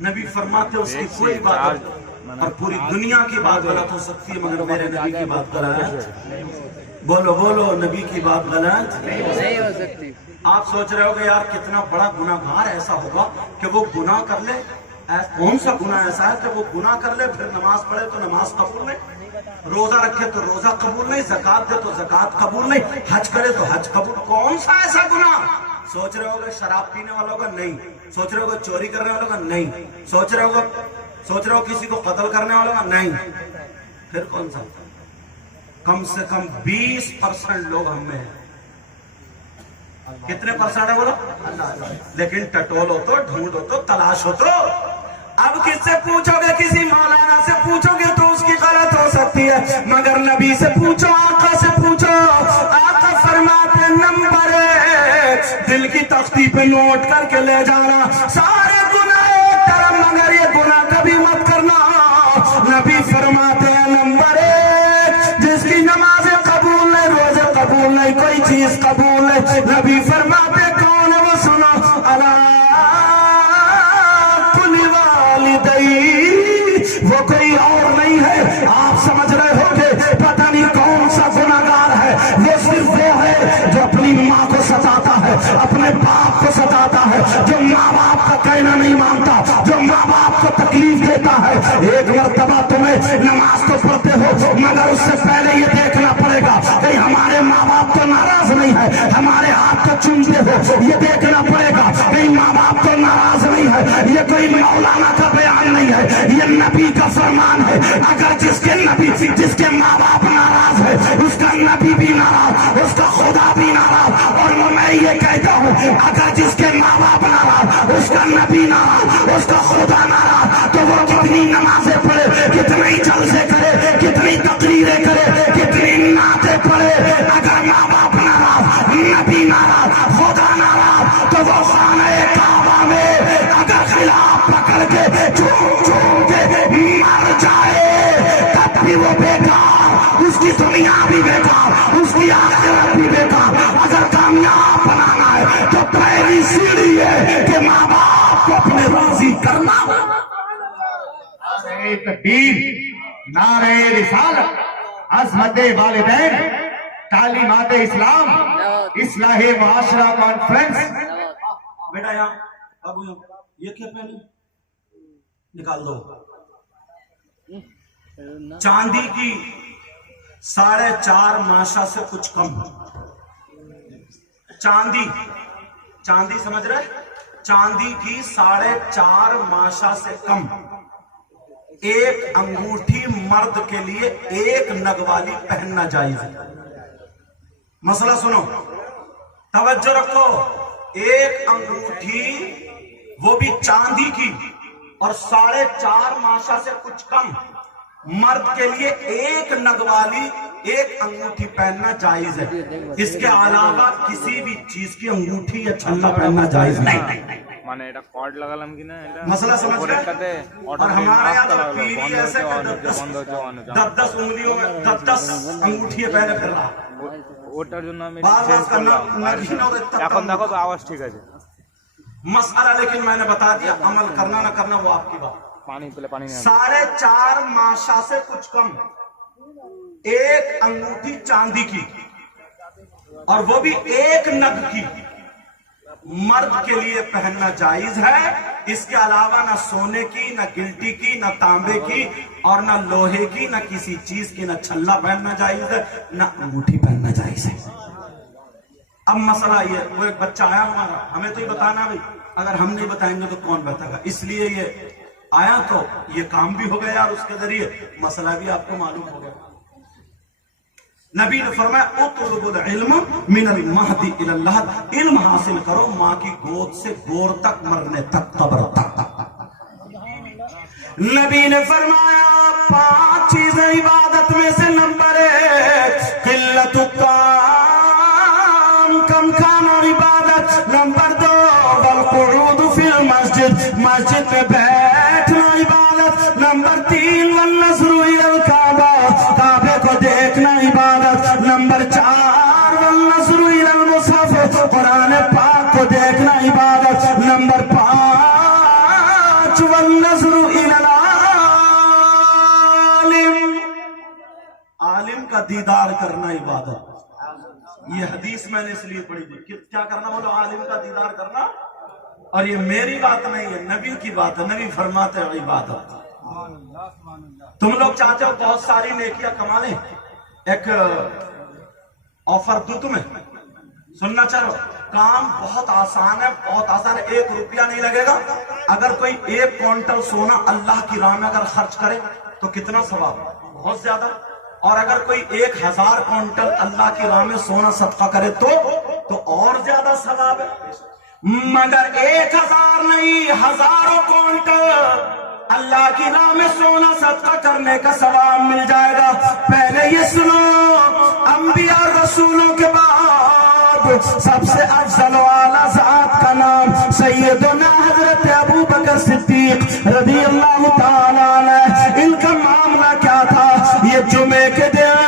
नबी फरमाते उसकी कोई बात और पूरी दुनिया की बात गलत हो सकती है मगर मेरे नबी की बात गलत। बोलो बोलो, नबी की बात गलत नहीं हो सकती। आप सोच रहे होगे यार कितना बड़ा गुनाहगार ऐसा होगा कि वो गुनाह कर ले। कौन सा गुनाह ऐसा है कि वो गुनाह कर ले फिर नमाज पढ़े तो नमाज कबूल नहीं, रोजा रखे तो रोजा कबूल नहीं, ज़कात दे तो ज़कात कबूल नहीं, हज करे तो हज कबूल। कौन सा ऐसा गुनाह? सोच रहे होगे शराब पीने वालों का नहीं, सोच रहे होगे चोरी करने वालों का नहीं, सोच रहे हो किसी को कत्ल करने वालों का नहीं, फिर कौन सा? कम से कम 20% लोग हम में हैं। कितने परसेंट है बोलो? लेकिन टटोलो तो, ढूंढो तो, तलाश हो तो। अब किससे पूछोगे? किसी मौलाना से पूछोगे तो उसकी गलत हो सकती है, मगर नबी से पूछो, आका से पूछो। आका फरमाते नंबर 1 दिल की तख्ती पे नोट करके ले जाना सारे गुनाह एक तरफ, मगर ये गुनाह कभी मत करना। नबी फरमाते हैं नंबर 1 जिसकी नमाजें कबूल नहीं, रोजे कबूल नहीं, कोई चीज कबूल नहीं। नबी फरमाते कौन है वो सुनो, अला कुल वालिदैन, वो कोई और नहीं है। आप समझ रहे होगे पता नहीं कौन सा गुनाहगार है, वो सिर्फ वो है जो अपनी माँ को सताता है, अपने बाप को सताता है, जो माँ बाप का कहना नहीं मानता, जो माँ बाप को तकलीफ देता है। एक मर्तबा तुम्हें नमाज तो पढ़ते हो मगर उससे पहले ये देखना पड़ेगा कहीं हमारे माँ बाप तो नाराज नहीं है, हमारे हाथ को चूमते हो ये देखना पड़ेगा कहीं माँ बाप तो नाराज नहीं है। ये कोई मौलाना का बयान नहीं है, ये नबी का फरमान है। अगर जिसके माँ बाप नाराज है उसका नबी भी नाराज, उसका खुदा भी नाराज। और मैं ये कहता हूँ अगर जिसके माँ बाप नाराज, उसका नबी नाराज, उसका खुदा नाराज, तो वो कितनी नमाजें पढ़े, कितनी जलसे करे, कितनी तकरीरें करे, कितनी नाते पढ़े, अगर माँ बाप नाराज, नबी नाराज, खुदा नाराज, तो वो खाने काबा में अगर खिलाफ पकड़ के चूम चूम के मर जाए तब भी वो बेकार, उसकी दुनिया भी बेकार, उसकी आखिरत भी बेकार। अगर कामयाब बनाना है तो पहली सीढ़ी है कि माँ बाप को अपने राजी करना। नारे तकबीर, नारे रिसालत, अज़मत वालिदैन, तालीमात इस्लाम, इस्लाहे मुआशरा कॉन्फ्रेंस। बेटा यहाँ बाबू ये क्या पहनी? निकाल दो। चांदी की 4.5 माशा से कुछ कम। चांदी समझ रहे? चांदी की 4.5 माशा से कम एक अंगूठी मर्द के लिए एक नग वाली पहनना जायज है। मसला सुनो, तवज्जो रखो। एक अंगूठी वो भी चांदी की और 4.5 माशा से कुछ कम मर्द के लिए एक नग वाली एक अंगूठी पहनना जायज है। इसके अलावा किसी भी चीज की अंगूठी या छल्ला पहनना जायज नहीं। মানে এটা কর্ড লাগালাম কিনা এটা मसला समझ गए? और हमारे यहाँ तो पीढ़ी ऐसे 10 उंगलियों में 10 अंगूठियां पहने फिर रहा। ওটার জন্য আমি बार-बार करना नहीं और इतना এখন দেখো তো আওয়াজ ঠিক আছে। मसला लेकिन मैंने बता दिया, अमल करना ना करना वो आपकी बात। पानी पहले पानी नहीं 4.5 माशा से कुछ कम एक अंगूठी चांदी की और वो भी एक नग की मर्द के लिए पहनना जायज है। इसके अलावा ना सोने की, ना गिल्टी की, ना तांबे की और ना लोहे की, ना किसी चीज की, ना छल्ला पहनना जायज है, ना अंगूठी पहनना जायज है। अब मसला ये, वो एक बच्चा आया हमारा, हमें तो ये बताना भाई, अगर हम नहीं बताएंगे तो कौन बताएगा, इसलिए ये आया तो ये काम भी हो गया और उसके जरिए मसला भी आपको मालूम हो गया। नबी ने फरमाया उतलुबुल इल्म मिनल महदी इलल लहद, इल्म हासिल करो माँ की गोद से गोर तक, मरने तक, कब्र तक। नबी ने फरमाया 5 चीजें इबादत में से नंबर 1 किल्लतु काम, कम खाना इबादत। नंबर 2 वल कुऊद फिल मस्जिद, मस्जिद में बैठना इबादत। नंबर 3 वन नज़्रु इलल काबा, काबे को देखना इबादत। नंबर 4 वन नज़्रु इलल मुसहफ, कुरान पाक को देखना इबादत। नंबर 5 समाच वन्नज़्रु इलल आलिम। आलिम का दीदार करना इबादत। ये हदीस मैंने इसलिए पढ़ी थी कि क्या करना, बोलो आलिम का दीदार करना। और ये मेरी बात नहीं है, नबी की बात है। नबी फरमाते हैं इबादत। तुम लोग चाहते हो बहुत सारी नेकियां कमा लें, एक ऑफर दूं तुम्हें, सुनना चाहो? काम बहुत आसान है, बहुत आसान है। 1 रुपया नहीं लगेगा। अगर कोई 1 क्विंटल सोना अल्लाह की राह में अगर खर्च करे तो कितना सवाब? बहुत ज्यादा। और अगर कोई 1000 क्विंटल अल्लाह की राह में सोना सदका करे तो और ज्यादा सवाब है। मगर 1000 नहीं, हजारों क्विंटल अल्लाह की राह में सोना सदका करने का सवाब मिल जाएगा। पहले ये सुनो, अंबिया और रसूलों के बाद सबसे अफजल वाला ज़ात का नाम सैयदना हजरत अबू बकर सिद्दीक रज़ी अल्लाह ताला अन्हु। इनका मामला क्या था? ये जुमे के दिन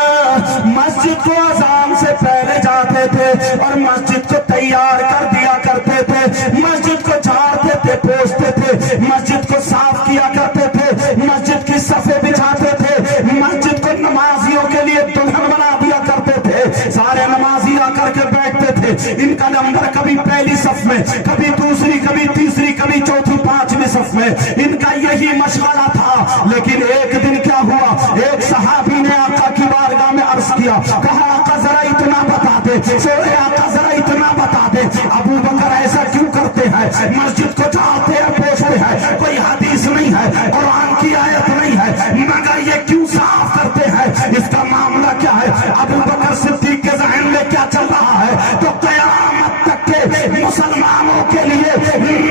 मस्जिद को अज़ान से पहले जाते थे और मस्जिद को तैयार कर दिया करते थे, मस्जिद को झाड़ते थे, पोंछते थे, मस्जिद को साफ किया करते थे, मस्जिद की सफ़े बिछाते थे, मस्जिद को नमाजियों के लिए दुल्हन बना दिया करते थे। सारे नमाजी आकर के बैठते थे। इनका नंबर कभी पहली सफ में, कभी दूसरी, कभी तीसरी, कभी चौथी, 5वीं सफ में। इनका यही मशगला था। लेकिन एक दिन क्या हुआ, एक सहाबी ने आका की बारगाह में अर्ज किया, कहा आका जरा इतना बता दे, सोए आका जरा इतना बता दे, अबू बकर ऐसा क्यों करते हैं? मस्जिद को झाड़ते हैं, पोंछते हैं, कोई हदीस नहीं है, कुरान की आयत नहीं है, मगर ये क्यों साफ करते हैं? इसका मामला क्या है? अबू बकर सिद्दीक के ज़हन में क्या चल रहा है? तो क़यामत तक के मुसलमानों के लिए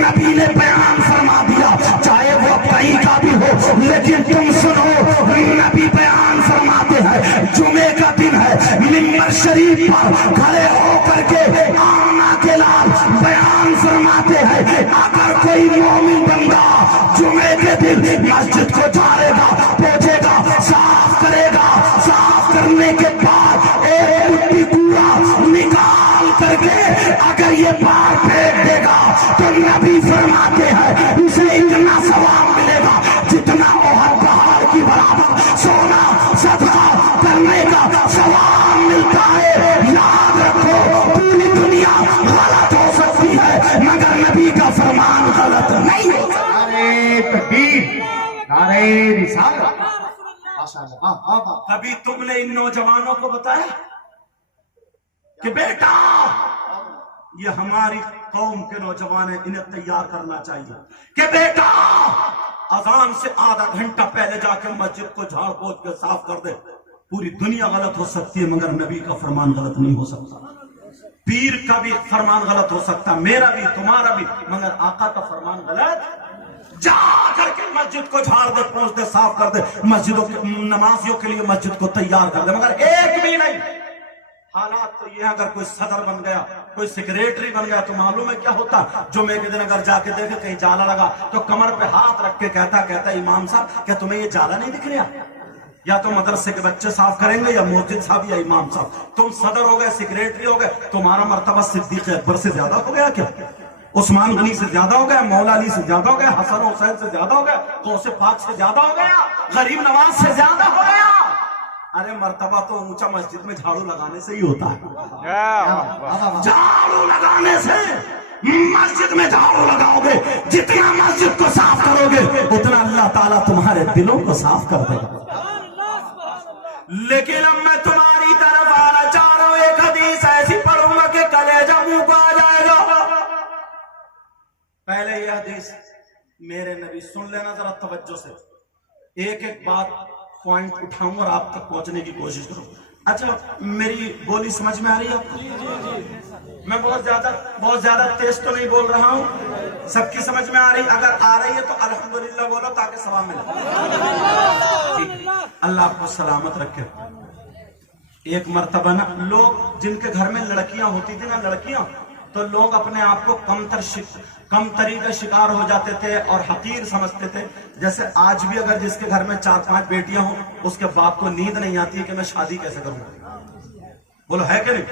नबी ने बयान फरमा दिया, चाहे वो कहीं का भी हो। लेकिन तुम सुनो, नबी बयान फरमाते हैं, जुमे का दिन है, मिंबर शरीफ पर खड़े होकर के आना के लाल बयान फरमाते हैं, अगर कोई मोमिन बंदा जुमे के दिन मस्जिद को झाड़ेगा, पोंछेगा, साफ करेगा, साफ करने के बाद एक मुट्ठी कूड़ा निकाल करके अगर ये बाहर फेंक देगा तो नबी फरमाते हैं उसे इतना सवाब मिलेगा जितना ओहद पहाड़ की बराबर सोना सदका करने का सवाब मिलता है। याद रखो, पूरी दुनिया गलत हो सकती है मगर नबी का फरमान गलत नहीं होगा। नारे तकबीर, नारे रिसालत। कभी तुमने इन नौजवानों को बताया कि बेटा ये हमारी कौम के नौजवान हैं, इन्हें तैयार करना चाहिए कि बेटा अजान से आधा घंटा पहले जाके मस्जिद को झाड़ पोंछ के साफ कर दे। पूरी दुनिया गलत हो सकती है मगर नबी का फरमान गलत नहीं हो सकता। पीर का भी फरमान गलत हो सकता, मेरा भी, तुम्हारा भी, मगर आका का फरमान गलत। जा करके मस्जिद को झाड़ दे, पोंछ दे, साफ कर दे, मस्जिदों के नमाजियों के लिए मस्जिद को तैयार कर दे, मगर एक भी नहीं। हालात तो ये, अगर कोई सदर बन गया, कोई सेक्रेटरी बन गया तो मालूम है क्या होता? जुमे के दिन अगर जाके देखे कहीं जाला लगा तो कमर पे हाथ रख के कहता इमाम साहब क्या तुम्हें ये जाला नहीं दिख रहा? या तो मदरसे के बच्चे साफ करेंगे या मोहज्जिद साहब या इमाम साहब। तुम सदर हो गए, सेक्रेटरी हो गए, तुम्हारा मर्तबा सिद्दीक अकबर से ज्यादा हो गया क्या? उस्मान गनी से ज्यादा हो गया, मौला अली से ज्यादा हो गया, हसन हुसैन से ज्यादा हो गया, गौसे पाक से ज्यादा हो गया, गरीब नवाज से ज्यादा हो गया? अरे मर्तबा तो ऊंचा मस्जिद में झाड़ू लगाने से ही होता है। झाड़ू लगाने से, मस्जिद में झाड़ू लगाओगे, जितना मस्जिद को साफ करोगे उतना अल्लाह ताला तुम्हारे दिलों को साफ कर देगा। लेकिन अब मैं तुम्हारी तरफ आना चाह रहा हूं, एक हदीस ऐसी पढ़ूंगा कि कलेजा मुंह को आ जाएगा। पहले ये हदीस मेरे नबी, सुन लेना जरा तवज्जो से, एक एक बात पॉइंट उठाऊंगा और आप तक पहुंचने की कोशिश करूंगा। अच्छा, मेरी बोली समझ में आ रही है आपको? मैं बहुत ज्यादा तेज तो नहीं बोल रहा हूं, सबकी समझ में आ रही? अगर आ रही है तो अल्हम्दुलिल्लाह बोलो ताकि सवाब मिले। अल्लाह आपको सलामत रखे। एक मर्तबा ना, लोग जिनके घर में लड़कियां होती थी ना, लड़कियां, तो लोग अपने आप को कमतरी का शिकार हो जाते थे और हकीर समझते थे। जैसे आज भी अगर जिसके घर में 4-5 बेटियां हो, उसके बाप को नींद नहीं आती है कि मैं शादी कैसे करूंगा। बोलो है कि नहीं?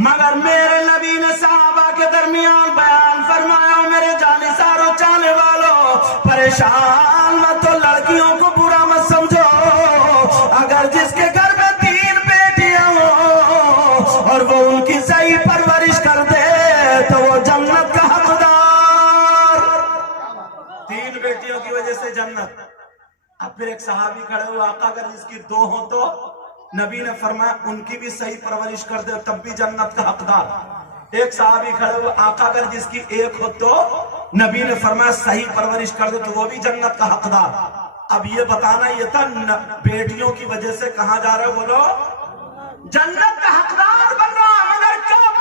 मगर मेरे नबी ने सहाबा के दरमियान बयान फरमाया, मेरे जानिसारों चाहने वालों, پریشان مت تو لڑکیوں کو برا مت سمجھو، اگر جس کے گھر میں 3 بیٹیاں ہوں اور وہ ان کی صحیح پرورش کر دے تو وہ جنت کا حقدار۔ 3 بیٹیوں کی وجہ سے جنت۔ اب پھر ایک صحابی کھڑے ہوئے، آقا اگر جس کی 2 ہوں تو؟ نبی نے فرمایا ان کی بھی صحیح پرورش کر دے تب بھی جنت کا حقدار۔ ایک صحابی کھڑے ہوئے، آقا اگر جس کی 1 ہو تو؟ نبی نے فرمایا صحیح پرورش کر دے تو وہ بھی جنت کا حقدار۔ اب یہ بتانا یہ تھا بیٹیوں کی وجہ سے کہاں جا رہے بولو؟ جنت کا حقدار بن رہا، مگر کب؟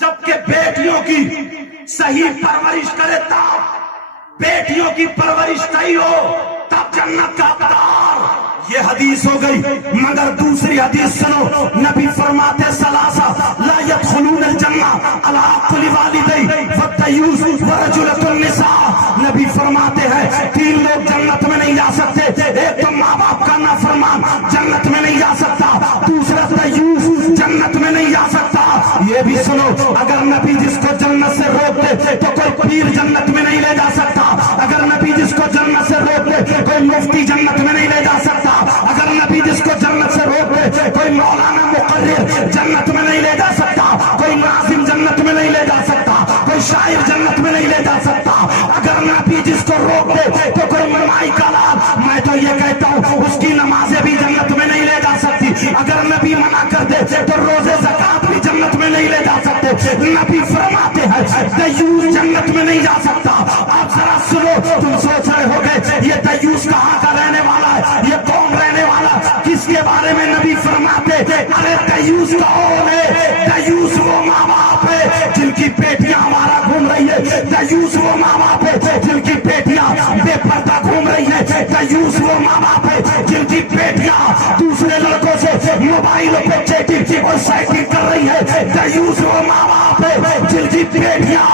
جبکہ بیٹیوں کی صحیح پرورش کرے تب، بیٹیوں کی پرورش صحیح ہو تب جنت کا حقدار۔ یہ حدیث ہو گئی، مگر دوسری حدیث سنو، نبی فرماتے ثلاثہ لا يدخلون الجنہ علی عقل والدی والدیوث ورجلۃ النساء۔ نبی فرماتے ہیں 3 لوگ جنت میں نہیں جا سکتے، ایک تو ماں باپ کا نافرمان جنت میں نہیں جا سکتا، دوسرا دیوث جنت میں نہیں جا سکتا۔ یہ بھی سنو، اگر نبی جس کو جنت سے روک دے تو کوئی پیر جنت میں نہیں لے جا سکتا، اگر نبی جس کو جنت سے روک دے کوئی مفتی جنت میں نہیں لے جا سکتا، اگر نبی جس کو جنت سے روک دے کوئی مولانا مقرر جنت میں نہیں لے جا سکتا، کوئی ناظم جنت میں نہیں لے جا سکتا، کوئی شاعر جنت میں نہیں لے جا سکتا، اگر نبی جس کو روک دے تو کوئی ملائی کا لال، میں تو یہ کہتا ہوں اس کی نمازیں بھی جنت میں نہیں لے جا سکتی، اگر نبی منع کر دے تو روزے زکات بھی جنت میں نہیں لے جا سکتے۔ نبی فرماتے ہیں دیوث جنت میں نہیں جا سکتا۔ آپ ذرا سنو، تم سوچ رہے ہوگے یہ دیوث کہاں کا رہنے والا ہے، یہ کون رہنے والا، کس کے بارے میں نبی فرماتے؟ ارے دیوث کون ہے؟ دیوث وہ ماں باپ ہے جن کی بیٹیاں ہمارا گھوم رہی ہے، دیوث وہ ماں باپ ہے جن کی بیٹیاں بے پردہ گھوم رہی ہے، دیوث وہ ماں باپ ہے جن کی بیٹیاں دوسرے لڑکوں سے موبائلوں پہ چیٹنگ اور سیٹنگ کر رہی ہے، دیوث وہ ماں باپ ہے جن کی بیٹیاں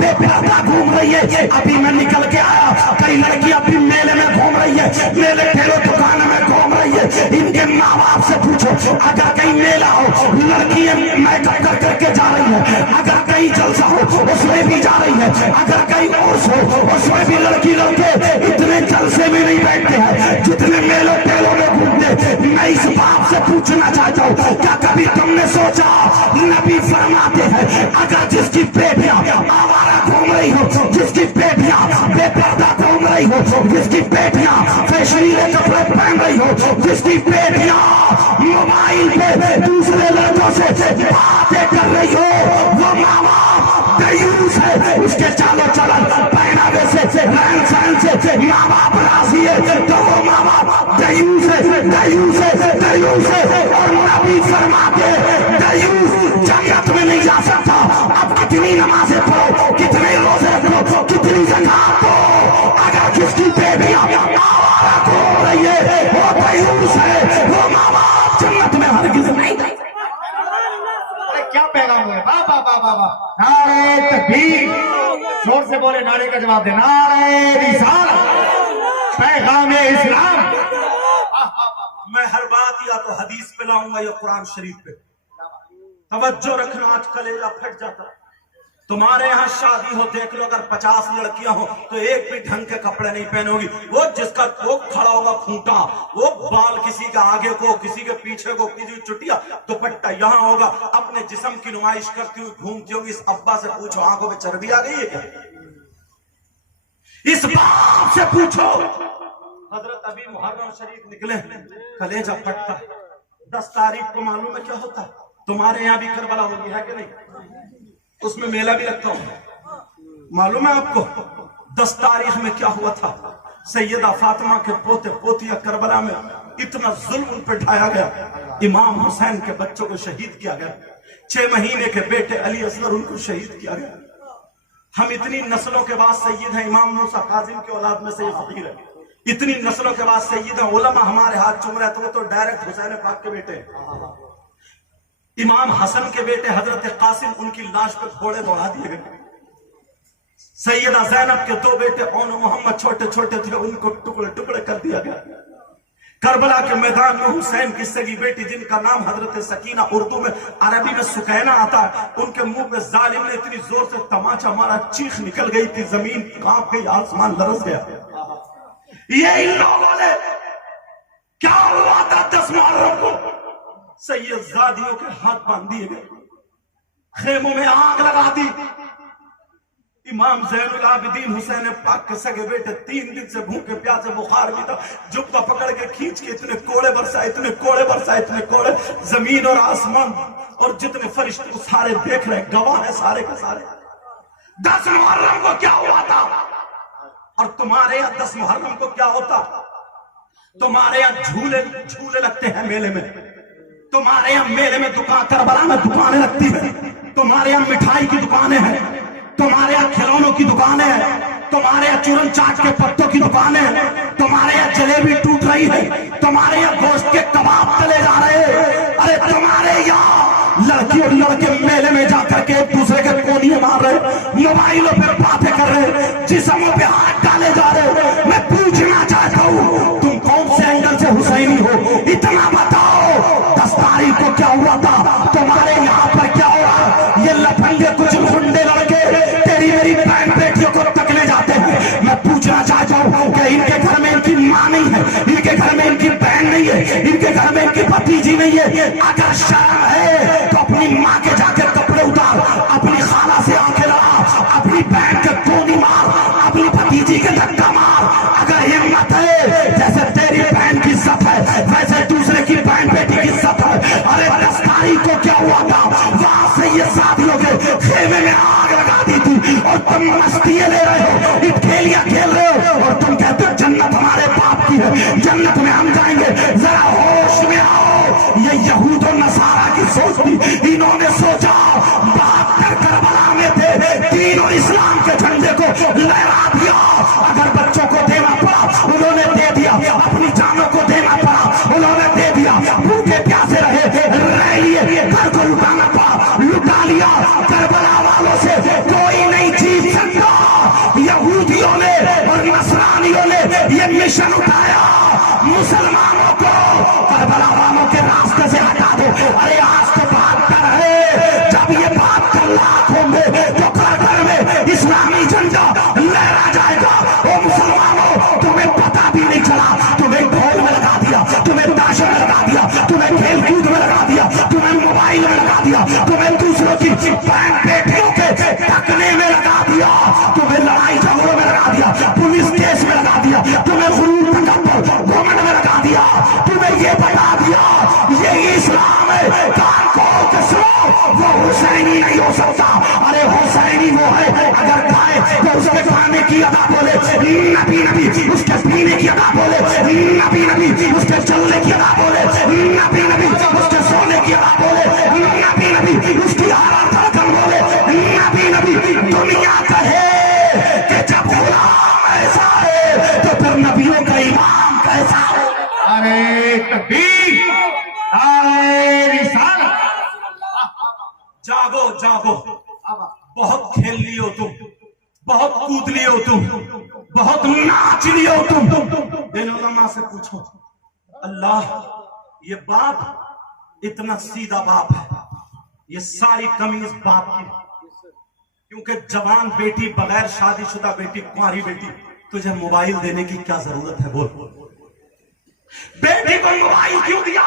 بے پردہ گھوم رہی ہے۔ ابھی میں نکل کے آیا، کئی لڑکیاں ابھی میلے میں گھوم رہی ہے، میلے ٹھیلوں دکان میں گھوم رہی ہے۔ ان کے ماں باپ سے پوچھو، اگر کہیں میلہ ہو لڑکی میک اپ کر کر کے جا رہی ہے، اگر کہیں جلسہ ہو اس میں بھی جا رہی ہے، اگر کہیں عرس ہو اس میں بھی لڑکی لڑکے اتنے جلسے میں نہیں بیٹھتے ہیں جتنے میلوں ٹھیلوں میں گھومتے۔ میں اس باپ سے پوچھنا چاہتا ہوں، کیا کبھی تم نے سوچا؟ نبی فرماتے ہیں اگر جس کی بیٹیاں آوارہ گھوم رہی ہو، جس کی بیٹیاں بے پردہ گھوم رہی ہو، جس کی بیٹیاں فیشنیلے کپڑے پہن رہی ہو، جس کی بیٹیاں موبائل پہ دوسرے لڑکوں سے باتیں کر رہی ہو، وہ ماں باپ دیوث ہے۔ اس کے چالو چلن پہناوے سے رہن سہن سے ماں باپ راضی ہے تو وہ ماں باپ دیوث ہے، دیوث ہے، دیوث ہے۔ اور نبی فرماتے دیوث جنت میں نہیں جا سکتا۔ اب کتنی نمازیں پڑھو، کتنے روزے رکھو، کتنی زکات دو، اگر جس کی بیٹیاں آوارہ گھوم رہی ہے وہ دیوث ہے، وہ ماں باپ جنت میں ہرگز نہیں جائے۔ کیا پیغام ہے؟ واہ واہ واہ واہ! نعرہ تکبیر! زور سے بولے، نعرے کا جواب دے، نعرہ رسالت، پیغام اسلام۔ میں ہر بات یا تو حدیث پہ لاؤں گا یا قرآن شریف پہ۔ توجہ رکھنا، آج کلیجہ پھٹ جاتا۔ تمہارے یہاں شادی ہو دیکھ لو، اگر 50 لڑکیاں ہو تو ایک بھی ڈھنگ کے کپڑے نہیں پہنے ہوگی، وہ جس کا وہ کھڑا ہوگا کھوٹا، وہ بال کسی کا آگے کو، کسی کے پیچھے کو، کسی کی چٹیا دوپٹہ یہاں ہوگا، اپنے جسم کی نمائش کرتی ہوئی گھومتی ہوگی۔ اس ابا سے پوچھو آنکھوں پہ چربی آ گئی ہے کیا؟ اس باپ سے پوچھو۔ حضرت ابھی محرم شریف نکلے، کلیجہ پھٹتا۔ 10 تاریخ کو معلوم ہے کیا ہوتا ہے؟ تمہارے یہاں بھی کربلا ہوگی ہے کہ نہیں؟ اس میں میلہ بھی لگتا ہوں، معلوم ہے آپ کو 10 تاریخ میں کیا ہوا تھا؟ سیدہ فاطمہ کے پوتے پوتیاں کربلا میں اتنا ظلم ان پہ ڈھایا گیا، امام حسین کے بچوں کو شہید کیا گیا، 6 مہینے کے بیٹے علی اصغر ان کو شہید کیا گیا۔ ہم اتنی نسلوں کے بعد سید ہیں، امام موسیٰ کاظم کی اولاد میں سے یہ فقیر ہے، اتنی نسلوں کے بعد سید ہیں، علماء ہمارے ہاتھ چوم رہے تھے، تو ڈائریکٹ حسین پاک کے بیٹے ہیں۔ امام حسن کے بیٹے حضرت قاسم، ان کی لاش پہ گھوڑے دوڑا دیے گئے۔ سیدہ زینب کے 2 بیٹے اون و محمد چھوٹے چھوٹے تھے، ان کو ٹکڑے ٹکڑے کر دیا گیا۔ کربلا کے میدان میں حسین کی سگی بیٹی جن کا نام حضرت سکینہ، اردو میں عربی میں سکینہ آتا ہے، ان کے منہ پہ ظالم نے اتنی زور سے تماچا مارا، چیخ نکل گئی تھی، زمین کانپ گئی، آسمان لرز گیا۔ یہ ان لوگوں نے کیا ہوا تھا 10 محرم کو سید زادیوں کے ہاتھ باندھ دیے گئے, خیموں میں آگ لگا دی. امام زین العابدین حسین پاک کے سگے بیٹے 3 دن سے بھوکے پیاسے بخار بھی تھا, جبہ پکڑ کے کھینچ کے اتنے کوڑے برسائے, اتنے کوڑے برسائے, اتنے کوڑے, زمین اور آسمان اور جتنے فرشتے کو سارے دیکھ رہے, گواہ ہیں سارے کے سارے. 10 محرم کو کیا ہوا تھا اور تمہارے یہاں 10 محرم کو کیا ہوتا؟ تمہارے یہاں جھولے لگتے ہیں میلے میں, تمہارے یہاں میلے میں دکان, کربلا میں دکانیں لگتی ہیں, تمہارے یہاں مٹھائی کی دکانیں ہیں, تمہارے یہاں کھلونوں کی دکانیں ہیں, تمہارے یہاں چورن چاٹ کے پتوں کی دکانیں ہیں, تمہارے یہاں جلیبی ٹوٹ رہی ہے, تمہارے یہاں گوشت کے کباب چلے جا رہے ہیں. ارے تمہارے یہاں لڑکی اور لڑکے میلے میں جا کر کے ایک دوسرے کے کونیاں مار رہے, موبائلوں پہ باتیں کر رہے, جسموں پہ ہاتھ ڈالے جا رہے. میں پوچھنا چاہتا ہوں تم کون سے اینگل سے حسینی ہو؟ اتنا بتاؤ 10 تاریخ کو کیا ہوا تھا, تمہارے یہاں پر کیا ہوا؟ یہ لفنگے کچھ گنڈے لڑکے تیری میری بہن بیٹیوں کو تکنے جاتے ہیں. میں پوچھنا چاہتا ہوں کہ ان کے گھر میں ان کی ماں نہیں ہے, ان کے گھر میں ان کی بہن نہیں ہے, ان کے گھر میں ان کی بھتیجی نہیں ہے. اگر شرم ہے تو اپنی ماں کے جا کے کپڑے اتار, اپنی خالہ سے آنکھیں لڑا, اپنی بہن کے کونی مار, اپنی بھتیجی کے دھکا مار. اگر ہمت ہے جیسے تیری بہن کی عزت ہے ویسے دوسرے کی بہن بیٹی کی عزت ہے. ارے 10 تاریخ کو کیا ہوا تھا؟ وہاں سے یہ ساتھیوں کے خیمے میں آگ لگا دی تھی اور تم مستیاں لے رہے ہو, کھیلیاں کھیل رہے ہو اور تم کہتے ہو جنت ہمارے باپ کی ہے, جنت میں ہم جائیں گے. ذرا ہوش میں آؤ, یہ یہود و نصارا کی سوچ تھی. انہوں نے سوچا 72 کربلا میں تھے, دین اور اسلام کے جھنڈے کو لہرا دیا. اگر بچوں کو دینا پڑا انہوں نے دے دیا, اپنی جانوں کو دینا پڑا انہوں نے دے دیا. بھوکے پیاسے رہ لیے, گھر کو لٹانا پڑا لٹا لیا. کربلا والوں سے کوئی نہیں جیت سکتا. یہودیوں نے اور نصرانیوں نے یہ مشن اٹھایا مسلمانوں کو کربلا والوں کے راستے سے ہٹا دو. ارے آج تو 72 ہے, جب یہ 72 لاکھ ہوں گے تو گھر میں اسلامی جھنڈا لہرا جائے گا. او مسلمانوں, تمہیں پتا بھی نہیں چلا, تمہیں ڈھول میں لگا دیا, تمہیں تاشے میں لگا دیا, تمہیں کھیل کود میں لگا دیا, تمہیں موبائل میں لگا دیا, تمہیں دوسروں کی بہن بیٹیوں کے ٹکنے میں لگا دیا, تمہیں لڑائی جھگڑوں میں لگا دیا, پولیس کیس میں لگا دیا, تمہیں غرور تکبر گھمنڈ میں لگا دیا, تمہیں یہ بتا دیا یہ اسلام ہے. کان کھول کے سنو, وہ حسینی نہیں ہو سکتا. ارے حسینی وہ ہے اگر کھائے تو اس کے کھانے کی ادا بولے, نبی نبی اس کے پینے کی ادا بولے, نبی نبی اس کے چلنے کی ادا بولے, نبی نبی اس کے سونے کی ادا بولے, نبی نبی اس کی ہر دھڑکن بولے, نبی نبی. دنیا کہے کہ جب غلام ایسا ہے تو پھر نبیوں کا امام کیسا ہو. ارے تکبیر, نعرہ رسالت. جاگو جاگو, بہت کھیل لیو تم, بہت کود لیو تم, بہت ناچ لیو تم. ان علماء سے پوچھو اللہ یہ باپ اتنا سیدھا باپ ہے, یہ ساری کمیز باپ کی, کیونکہ جوان بیٹی, بغیر شادی شدہ بیٹی, کنواری بیٹی, تجھے موبائل دینے کی کیا ضرورت ہے؟ بول. بیٹی کو موبائل کیوں دیا؟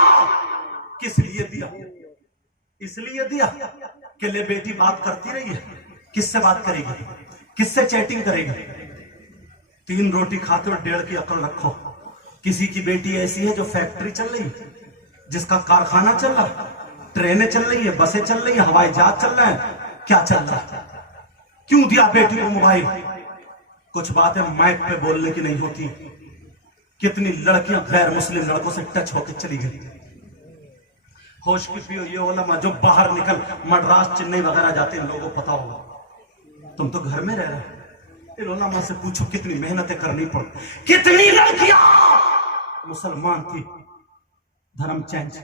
کس لیے دیا؟ اس لیے دیا کہ لے بیٹی بات کرتی رہی ہے. کس سے بات کرے گی, کس سے چیٹنگ کرے گی؟ 3 روٹی کھاتے اور 1.5 کی عقل رکھو. کسی کی بیٹی ایسی ہے جو فیکٹری چل رہی ہے, جس کا کارخانہ چل رہا ہے, ٹرینیں چل رہی ہے, بسیں چل رہی ہیں, ہوائی جہاز چل رہے ہیں, کیا چل رہا ہے؟ کیوں دیا بیٹی کو موبائل؟ کچھ باتیں مائک پہ بولنے کی نہیں ہوتی. کتنی لڑکیاں غیر مسلم لڑکوں سے ٹچ ہو کے چلی گئی. ہوش کی پیو یہ علماء جو باہر نکل مدراس چنئی وغیرہ جاتے ہیں, لوگوں کو پتا ہوگا, تم تو گھر میں رہ رہے ہیں. ان علماء سے پوچھو کتنی محنتیں کرنی پڑ, کتنی لڑکیاں مسلمان تھی, دھرم چینج,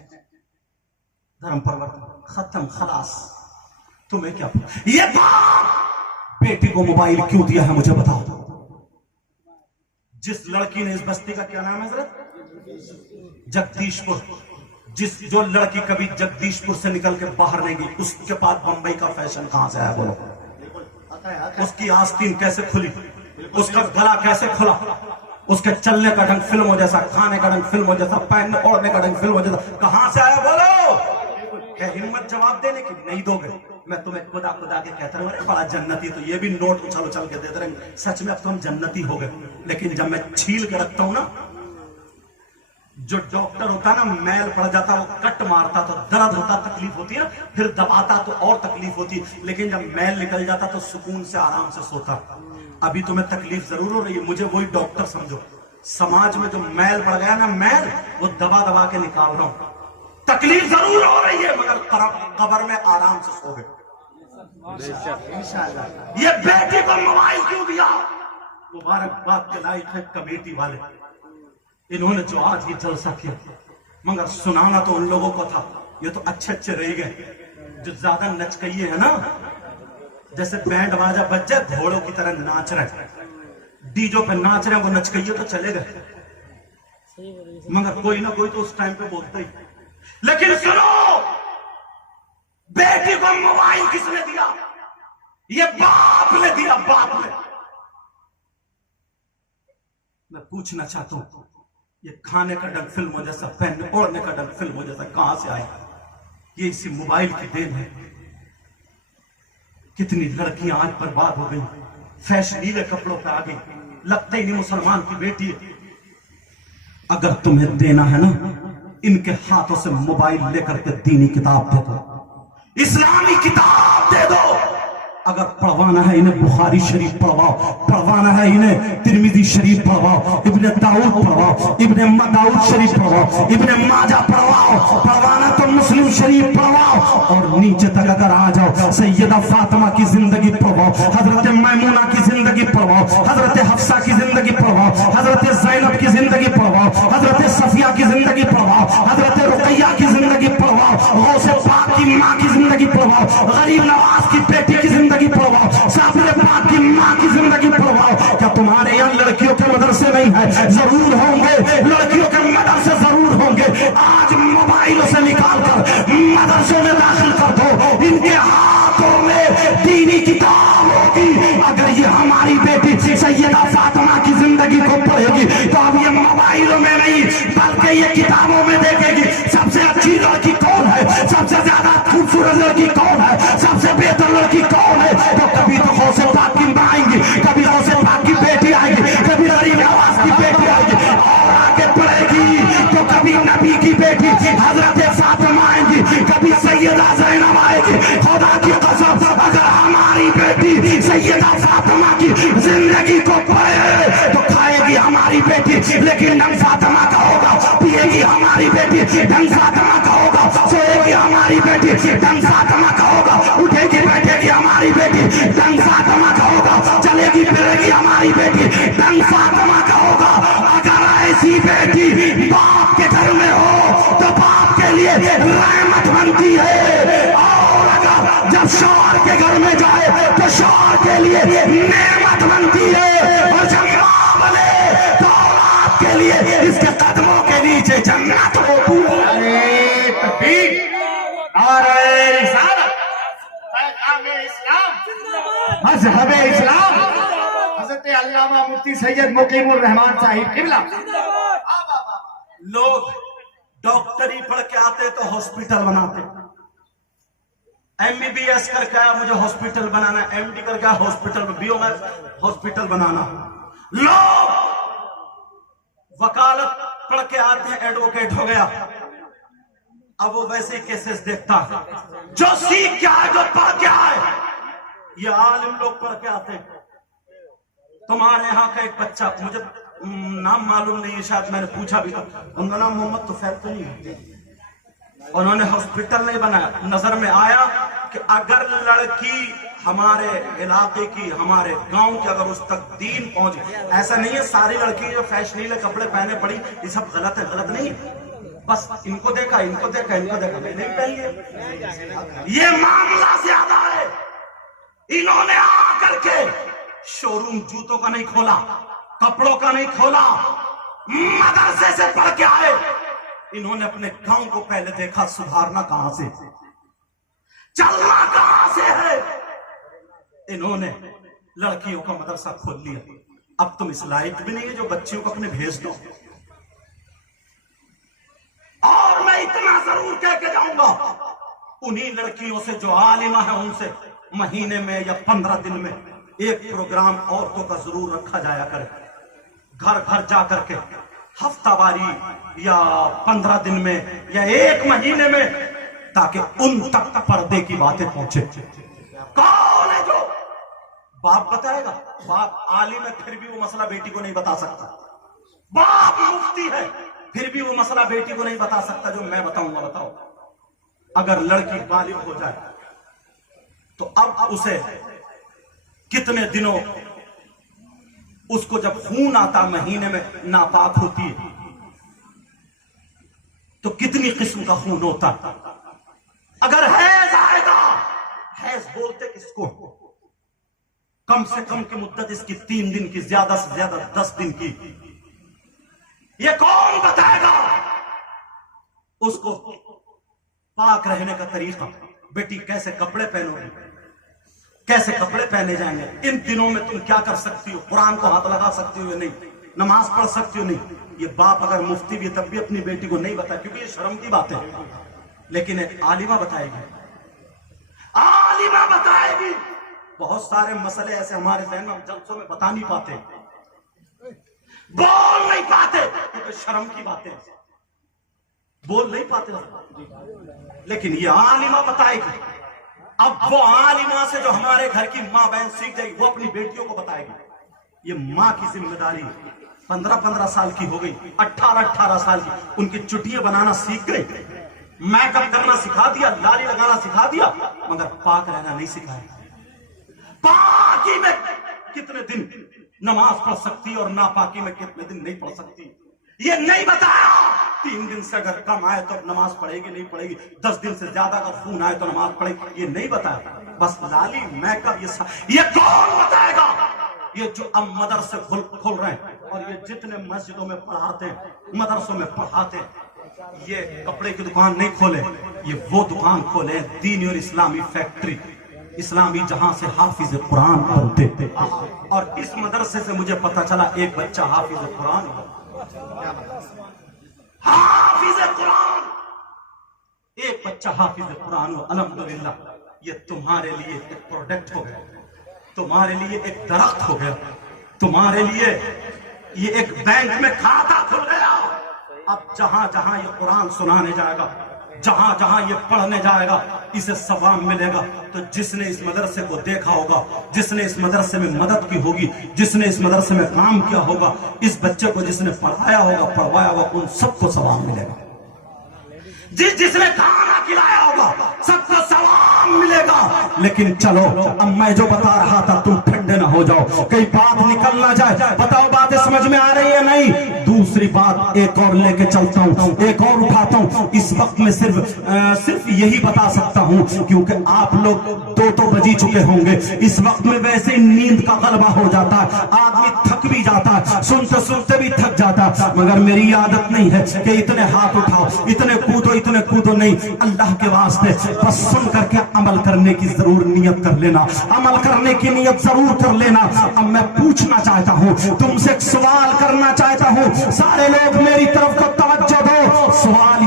دھرم پرورتن, ختم, خلاص. تمہیں کیا پتا؟ یہ باپ بیٹی کو موبائل کیوں دیا ہے مجھے بتاؤ. جس لڑکی نے, اس بستی کا کیا نام ہے حضرت؟ جگدیش پور. جو لڑکی کبھی جگدیش پور سے نکل کے باہر نہیں گئی, اس کے بعد بمبئی کا فیشن کہاں سے آیا بولو؟ اس کی آستین کیسے کھلی, اس کا گلا کیسے کھلا, اس کے چلنے کا ڈھنگ فلموں جیسا، کھانے کا ڈھنگ فلموں جیسا، پہننے اوڑھنے کا ڈھنگ فلموں جیسا. کہاں سے آیا بولو؟ ہے ہمت جواب دینے کی؟ نہیں دو گے. میں تمہیں خدا خدا کے کہتا ہوں بڑا جنتی، تو یہ بھی نوٹ اچھل اچھل کے دیتے رہیں. سچ میں اب تو ہم جنتی ہو گئے. لیکن جب میں چھیل کے رکھتا ہوں نا، جو ڈاکٹر ہوتا نا میل پڑ جاتا وہ کٹ مارتا تو درد ہوتا، تکلیف ہوتی ہے، پھر دباتا تو اور تکلیف ہوتی. لیکن جب میل نکل جاتا تو سکون سے آرام سے سوتا. ابھی تمہیں تکلیف ضرور ہو رہی ہے، مجھے وہی ڈاکٹر سمجھو. سماج میں جو میل پڑ گیا نا، میل وہ دبا دبا کے نکال رہا ہوں. تکلیف ضرور ہو رہی ہے مگر قبر میں آرام سے سو گئے. یہ بیٹی کو موبائل کیوں دیا؟ مبارکباد کے لائق ہے کمیٹی والے، انہوں نے جو آج یہ جلسہ کیا. مگر سنانا تو ان لوگوں کو تھا. یہ تو اچھے اچھے رہ گئے جو زیادہ نچکئیے ہیں نا، جیسے بینڈ باجا بج جائے گھوڑوں کی طرح ناچ رہے، ڈیجو پہ ناچ رہے ہیں، وہ نچکئیے تو چلے گئے. مگر کوئی نہ کوئی تو اس ٹائم پہ بولتا ہی. لیکن سنو، بیٹی کو موبائل کس نے دیا؟ یہ باپ نے دیا، باپ نے. میں پوچھنا چاہتا ہوں، یہ کھانے کا ڈنگ فلموں جیسا، پہننے اوڑھنے کا ڈنگ فلموں جیسا کہاں سے آیا؟ یہ اسی موبائل کی دین ہے. کتنی لڑکیاں آج برباد ہو گئی، فیشنیلے کپڑوں پہ آ گئی، لگتا ہی نہیں مسلمان کی بیٹی ہے. اگر تمہیں دینا ہے نا، ان کے ہاتھوں سے موبائل لے کر کے دینی کتاب دے دو، اسلامی کتاب دے دو. اگر پڑھوانا ہے انہیں بخاری شریف پڑھواؤ، پڑھوانا ہے انہیں ترمذی شریف پڑھواؤ، ابن داؤد پڑھواؤ، ابن داؤد شریف پڑھواؤ، ابن ماجہ پڑھواؤ. پڑھوانا تو مسلم شریف پڑھواؤ. اور نیچے تک اگر آ جاؤ، سیدہ فاطمہ کی زندگی پڑھواؤ، حضرت میمونہ کی زندگی پڑھواؤ، حضرت حفصہ کی زندگی پڑھواؤ، حضرت زینب کی زندگی پڑھواؤ، حضرت صفیہ کی زندگی پڑھواؤ، حضرت رقیہ کی زندگی پڑھواؤ، غوث پاک کی ماں کی زندگی پڑھواؤ، غریب نواز کی بیٹی کی زندگی پڑھواؤ، صابر پاک کی ماں کی زندگی پڑھواؤ. کیا تمہارے یہاں لڑکیوں کے مدرسے نہیں ہے؟ ضرور ہوں گے، لڑکیوں کے مدرسے ضرور ہوں گے. آج موبائلوں سے نکال کر مدرسوں میں داخل کر دو، ان کے ہاتھوں میں دینی کتاب ہوگی. اگر یہ ہماری بیٹی سیدہ فاطمہ کی زندگی کو پڑھے گی تو اب یہ موبائلوں میں نہیں بلکہ یہ کتابوں میں دیکھے گی. سب سے اچھی لڑکی کون ہے؟ سب سے زیادہ خوبصورت لڑکی کون ہے؟ سب سے بہتر لڑکی کون ہے؟ تو کبھی تو غوث پاک کی ماں آئیں گی، کبھی غوث پاک کی بیٹی آئے گی، کبھی غریب نواز کی بیٹی آئے گی، اور آگے بڑھے گی تو کبھی نبی کی بیٹی حضرت فاطمہ آئیں گی، کبھی سیدہ زینب آئے گی. خدا کی قسم اگر ہماری بیٹی سیدہ فاطمہ کی زندگی کو پڑھے تو کھائے گی ہماری بیٹی، لیکن ڈنگ فاطمہ کا ہوگا. پیے گی ہماری بیٹی، ڈنگ فاطمہ کا ہوگا. سوئے گی ہماری بیٹی، ڈنگ فاطمہ کا ہوگا. اٹھے گی بیٹھے گی ہماری بیٹی، ڈنگ فاطمہ کا ہوگا. چلے گی پھرے گی ہماری بیٹی، ڈنگ فاطمہ کا ہوگا. اگر ایسی بیٹی باپ کے گھر میں ہو تو باپ کے لیے رحمت بنتی ہے، اور اگر جب شوہر کے گھر میں جائے تو شوہر کے لیے نعمت بنتی ہے. اور جب ماں بنے تو اولاد کے لیے اس کے قدموں کے نیچے جنت ہوتی ہے. تکبیر، نعرہ رسالت، پیغام اسلام، مذہب اسلام. حضرت علامہ مفتی سید مقیم الرحمان صاحب قبلہ. لوگ ڈاکٹری پڑھ کے آتے تو ہاسپٹل بناتے، ایم بی بی ایس کر کے آیا مجھے ہاسپٹل بنانا، ایم ڈی کر کے ہاسپٹل، بی او میں ہاسپٹل بنانا. لوگ وکالت پڑھ کے آتے ہیں، ایڈوکیٹ ہو گیا، اب وہ ویسے کیسز دیکھتا ہے جو سیکھ کے آئے، جو پڑھ کے آئے. یہ عالم لوگ پڑھ کے آتے. تمہارے یہاں کا ایک بچہ، مجھے نام معلوم نہیں ہے، شاید میں نے پوچھا بھی تھا، ان کا نام محمد طفیل تو نہیں ہے. انہوں نے ہاسپٹل نہیں بنایا. نظر میں آیا کہ اگر لڑکی ہمارے علاقے کی، ہمارے گاؤں کی، اگر اس تک دین پہنچے، ایسا نہیں ہے ساری لڑکی جو فیشنیلے کپڑے پہنے پڑی یہ سب غلط ہے، غلط نہیں ہے. بس ان کو دیکھا، ان کو دیکھا، ان کو دیکھا، میں نہیں پہن لیا. یہ معاملہ زیادہ ہے. انہوں نے آ کر کے شو روم جوتوں کا نہیں کھولا، کپڑوں کا نہیں کھولا، مدرسے سے پڑھ کے آئے. انہوں نے اپنے گاؤں کو پہلے دیکھا، سدھارنا کہاں سے، چلنا کہاں سے ہے. انہوں نے لڑکیوں کا مدرسہ کھول لیا. اب تم اس لائق بھی نہیں ہے جو بچیوں کو اپنے بھیج دو. اور میں اتنا ضرور کہہ کے جاؤں گا انہی لڑکیوں سے جو عالمہ ہیں ان سے مہینے میں یا 15 دن میں ایک پروگرام عورتوں کا ضرور رکھا جایا کرے, گھر گھر جا کر کے ہفتہ واری یا 15 دن میں یا ایک مہینے میں, تاکہ ان تک پردے کی باتیں پہنچے. کون ہے جو باپ بتائے گا؟ باپ عالم ہے پھر بھی وہ مسئلہ بیٹی کو نہیں بتا سکتا. باپ مفتی ہے پھر بھی وہ مسئلہ بیٹی کو نہیں بتا سکتا جو میں بتاؤں گا. بتاؤ اگر لڑکی بالغ ہو جائے تو اب اسے کتنے دنوں, اس کو جب خون آتا مہینے میں ناپاک ہوتی ہے تو کتنی قسم کا خون ہوتا. اگر حیض آئے گا, حیض بولتے کس کو, کم سے کم کی مدت اس کی 3 دن کی, زیادہ سے زیادہ 10 دن کی. یہ کون بتائے گا اس کو پاک رہنے کا طریقہ؟ بیٹی کیسے کپڑے پہنو گی, کیسے کپڑے پہنے جائیں گے, ان دنوں میں تم کیا کر سکتی ہو, قرآن کو ہاتھ لگا سکتی ہو یا نہیں, نماز پڑھ سکتی ہو نہیں. یہ باپ اگر مفتی بھی تب بھی اپنی بیٹی کو نہیں بتائے, کیونکہ یہ شرم کی بات ہے. لیکن ایک عالمہ بتائے گی, عالمہ بتائے گی. بہت سارے مسئلے ایسے ہمارے ذہن میں ہم جلسوں میں بتا نہیں پاتے, بول نہیں پاتے, کیونکہ شرم کی باتیں بول نہیں پاتے. لیکن یہ عالمہ بتائے گی. اب وہ عالمہ سے جو ہمارے گھر کی ماں بہن سیکھ جائے گی وہ اپنی بیٹیوں کو بتائے گی. یہ ماں کی ذمہ داری ہے. 15 سال کی ہو گئی, 18 سال کی, ان کی چٹیاں بنانا سیکھ گئی, میک اپ کرنا سکھا دیا, لالی لگانا سکھا دیا, مگر پاک رہنا نہیں سکھایا. پاکی میں کتنے دن نماز پڑھ سکتی اور ناپاکی میں کتنے دن نہیں پڑھ سکتی, یہ نہیں بتایا. 3 دن سے اگر کم آئے تو نماز پڑھے گی نہیں پڑھے گی, 10 دن سے زیادہ اگر خون آئے تو نماز پڑھے گی, یہ نہیں بتایا. بس لالی میک اپ یہ کون بتائے گا؟ یہ جو اب مدرسے کھول رہے ہیں اور یہ جتنے مسجدوں میں پڑھاتے ہیں, مدرسوں میں پڑھاتے ہیں, یہ کپڑے کی دکان نہیں کھولے, یہ وہ دکان کھولے دینی اور اسلامی فیکٹری, اسلامی جہاں سے حافظ قرآن پڑھتے تھے. اور اس مدرسے سے مجھے پتا چلا ایک بچہ حافظ قرآن, حافظ قرآن, ایک بچہ حافظ قرآن ہو. الحمدللہ یہ تمہارے لیے ایک پروڈکٹ ہو گیا, تمہارے لیے ایک درخت ہو گیا, تمہارے لیے یہ ایک بینک میں کھاتا کھل گیا. اب جہاں جہاں یہ قرآن سنانے جائے گا, جہاں جہاں یہ پڑھنے جائے گا, اسے ثواب ملے گا. تو جس نے اس مدرسے کو دیکھا ہوگا, جس نے اس مدرسے میں مدد کی ہوگی, جس نے اس مدرسے میں کام کیا ہوگا, اس بچے کو جس نے پڑھایا ہوگا, پڑھوایا ہوگا, ان سب کو ثواب ملے گا. جس نے کھانا کھلایا ہوگا سب کو ثواب ملے گا. لیکن چلو اب میں جو بتا رہا تھا تم ٹھنڈے نہ ہو جاؤ, کئی بات نکل نہ جائے. بتاؤ باتیں سمجھ میں آ رہی ہے نہیں؟ دوسری بات ایک اور لے کے چلتا ہوں, ایک اور اٹھاتا ہوں. اس وقت میں صرف یہی بتا سکتا ہوں کیونکہ آپ لوگ 2 تو بج ہی چکے ہوں گے. اس وقت میں ویسے نیند کا غلبہ ہو جاتا ہے, آدمی تھک بھی جاتا ہے, سنتے سنتے بھی تھک جاتا ہے. مگر میری عادت نہیں ہے کہ اتنے ہاتھ اٹھاؤ, اتنے کودو نہیں. اللہ کے واسطے بس سن کر کے عمل کرنے کی ضرور نیت کر لینا, عمل کرنے کی نیت ضرور کر لینا. اب میں پوچھنا چاہتا ہوں, تم سے ایک سوال کرنا چاہتا ہوں. سارے لوگ میری طرف کو توجہ دو. سوال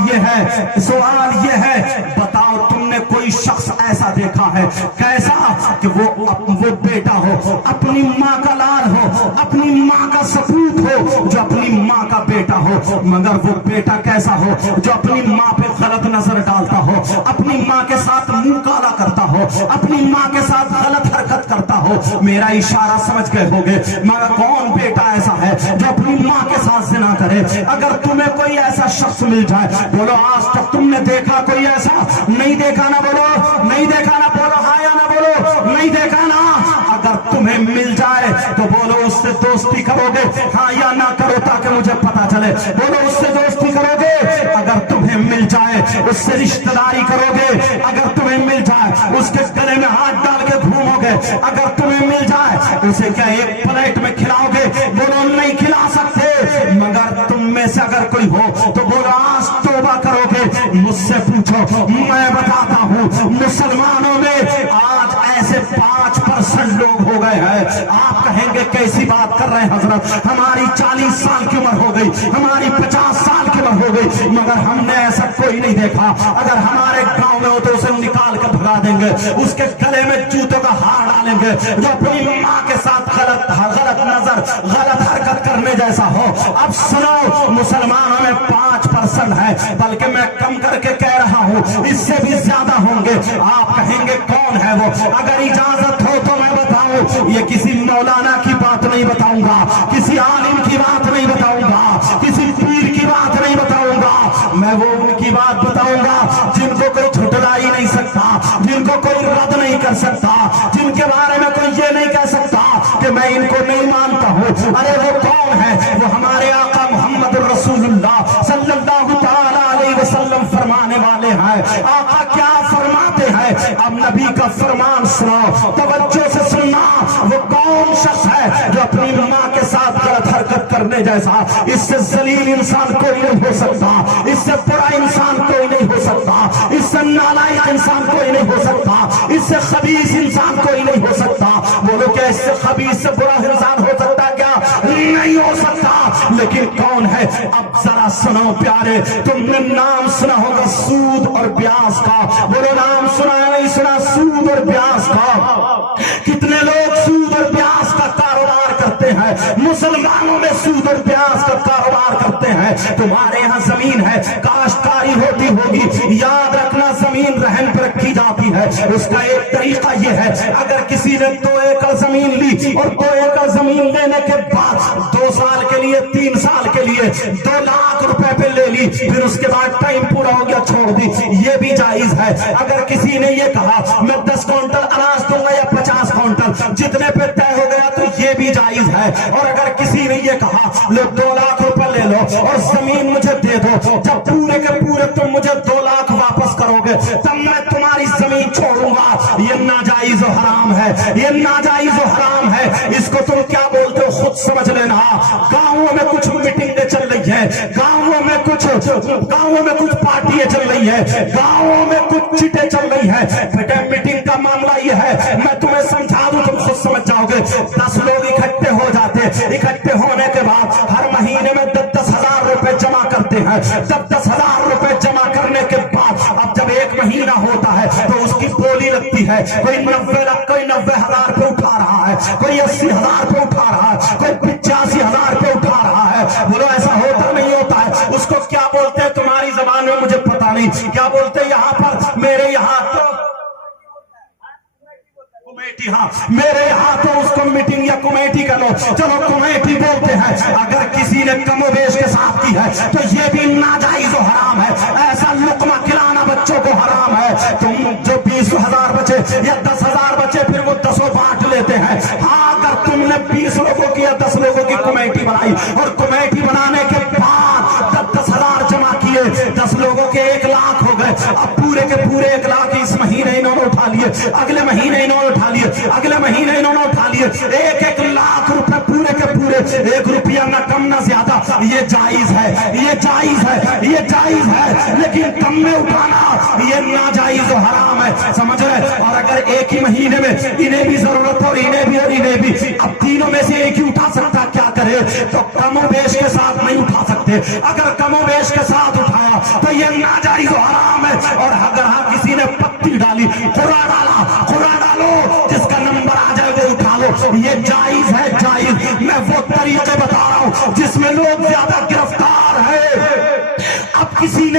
یہ ہے, بتاؤ تم نے کوئی شخص ایسا دیکھا ہے کیسا کہ وہ بیٹا ہو, اپنی ماں کا لال ہو, اپنی ماں کا سپوت ہو, جو اپنی ماں کا بیٹا ہو, مگر وہ بیٹا کیسا ہو جو اپنی ماں پہ غلط نظر ڈالتا ہو, اپنی ماں کے ساتھ منہ کالا کرتا ہو, اپنی ماں کے ساتھ غلط حرکت کرتا ہو. میرا اشارہ سمجھ گئے ہوگے, مگر کون بیٹا ایسا ہے جو اپنی ماں کے ساتھ زنا کرے؟ اگر تمہیں کوئی ایسا شخص مل جائے, بولو آج تک تم نے دیکھا کوئی ایسا؟ نہیں دیکھا نا بولو, نہیں دیکھا نا بولو, ہاں یا نہ بولو, نہیں دیکھا نا. اگر تمہیں مل جائے تو بولو اس سے دوستی کرو گے, ہاں یا نہ کرو تاکہ مجھے پتا چلے. بولو اس سے دوستی کرو گے. اگر تمہیں مل جائے اس سے رشتہ داری کرو گے. اگر تمہیں مل جائے اس کے گلے میں ہاتھ ڈال کے گھومو گے. اگر تمہیں مل جائے اسے کیا ایک پلیٹ میں کھلاؤ گے؟ بولو نہیں کھلا سکتے. مگر تم میں سے اگر کوئی ہو تو بولو آج توبہ کرو گے. مجھ سے پوچھو, میں بتاتا ہوں, مسلمانوں میں آج ایسے 5% لوگ ہو گئے ہیں. آپ کہیں گے کیسی بات کر रहे हैं हजरत, हमारी 40 साल की उम्र हो गई, हमारी 50 साल की उम्र हो गई, मगर हमने ऐसा कोई नहीं देखा। अगर हमारे गांव में हो तो उसे निकाल कर भगा देंगे, उसके गले में जूतों का हार डालेंगे। जो अपनी माँ के साथ गलत नजर, गलत हरकत करने जैसा हो। अब सुनो, मुसलमानों में 5% है, बल्कि मैं कम करके कह रहा हूँ इससे भी ज्यादा होंगे। आप कहेंगे कौन है वो? अगर इजाजत हो तो मैं बताऊं, ये किसी मौलाना की बात नहीं बताऊंगा, किसी आलिम की बात नहीं बताऊंगा, किसी पीर की बात नहीं बताऊंगा, मैं वो उनकी बात बताऊंगा जिनको कोई झुठला ही नहीं सकता, जिनको कोई रद्द नहीं कर सकता, जिनके बारे में कोई ये नहीं कह सकता कि मैं इनको नहीं मानता हूँ। अरे वो कौन है? वो हमारे आका मोहम्मद रसूलुल्लाह सल्लल्लाहु तआला अलैहि वसल्लम फरमाने वाले हैं। आका क्या फरमाते हैं? अब नबी का फरमान सुनो, तवज्जो से सुनना। वो कौन शख्स है जो अपनी माँ के साथ गलत हरकत करने जैसा, इससे जलील इंसान कोई नहीं हो सकता, इससे बुरा इंसान कोई नहीं हो सकता, इससे नालायक इंसान कोई नहीं हो सकता, इससे खबीस इंसान कोई नहीं हो सकता। बोलो क्या इससे खबीस से बुरा इंसान हो सकता? क्या नहीं हो सकता। लेकिन कौन है? अब जरा सुनो प्यारे, तुमने नाम सुना होगा सूद और ब्याज का। बोलो नाम सुना है नहीं सुना? सूद और ब्याज का। कितने लोग सूद और ब्याज का कारोबार करते हैं? मुसलमानों में सूद और ब्याज का कारोबार करते हैं। तुम्हारे यहाँ जमीन है, काश्तकारी होती होगी, याद रखना जमीन रहन पर रखी जाती है। उसका एक तरीका यह है, अगर किसी ने 2 एकड़ जमीन ली और 2 एकड़ जमीन लेने के बाद 2 साल के लिए 3 साल के लिए 2 लाख रुपए पे ले ली, फिर उसके बाद टाइम पूरा हो गया छोड़ दी, ये भी जायज है। अगर किसी ने ये कहा मैं 10 क्विंटल अनाज दूंगा या 50 क्विंटल, जितने पे तय हो गया तो ये भी जायज है। और अगर किसी ने ये कहा लो 2 लाख रुपए ले लो और जमीन मुझे दे दो, जब पूरे के पूरे तुम मुझे 2 लाख वापस करोगे तब मैं तुम्हारी जमीन छोड़ूंगा, ये नाजायज और हराम है, ये नाजायज और हराम है। इसको तुम क्या बोलते हो खुद समझ लेना। गांवों में कुछ मीटिंगें चल रही है, गांवों में कुछ पार्टियां चल रही है, गांवों में कुछ चिटें चल रही है। बेटा मीटिंग का मामला ये है, मैं तुम्हें समझा दूं तुम खुद समझ जाओगे। 10 लोग इकट्ठे हो जाते, इकट्ठे होने के बाद हर महीने में 10-10 हजार रुपए जमा करते हैं। 10-10 हजार रुपए जमा करने के बाद अब जब 1 महीना होता है तो उसकी बोली लगती है। कोई 90 हजार पे उठा रहा है, कोई 80 हजार पे उठा रहा है, कोई 85 हजार पे उठा रहा है। बोलो ऐसा होता नहीं होता है? उसको क्या बोलते हैं तुम्हारी जबान में? मुझे पता नहीं क्या बोलते हैं यहाँ पर। मेरे यहाँ तो कमेटी, हाँ मेरे यहाँ तो उसको मीटिंग या कमेटी का लो, चलो कमेटी बोलते हैं। अगर किसी ने कमोबेश के साथ की है तो ये भी नाजायज और हराम है। ऐसा लुकमा खिलाना बच्चों को हराम है। तुम जो 20 हजार बचे या 10 हजार बचे फिर वो 10 बांट लेते हैं। हाँ अगर तुमने 20 लोगों की या 10 लोगों की कमेटी बनाई और कमेटी बनाने के बाद 10 हजार जमा किए, 10 लोगों के 1 लाख हो गए। अब पूरे के पूरे 1 लाख इस महीने इन्होंने उठा लिए, अगले महीने इन्होंने उठा लिए, अगले महीने इन्होंने उठा लिए। 1-1 लाख रुपए पूरे के पूरे, 1 रुपया न कम न ज्यादा। ये जायज है, ये जायज है, ये जायज है। लेकिन कम में उठाना ये नाजायज और हराम है, समझ रहे? और अगर एक ही महीने में इन्हें भी जरूरत हो, इन्हें भी और इन्हें भी, अब तीनों में से एक ही उठा सकता, क्या करे? तो कमोबेश के साथ नहीं उठा सकते। अगर कमोबेश के साथ उठाया तो ये नाजायज और हराम है। और अगर हाँ किसी ने पत्ती डाली, खुरा डालो, जिसका नंबर आ जाए वो उठा लो, ये जायज है, जायज। मैं वो तरीके बता रहा हूं जिसमें लोग ज्यादा गिरफ्तार है। अब किसी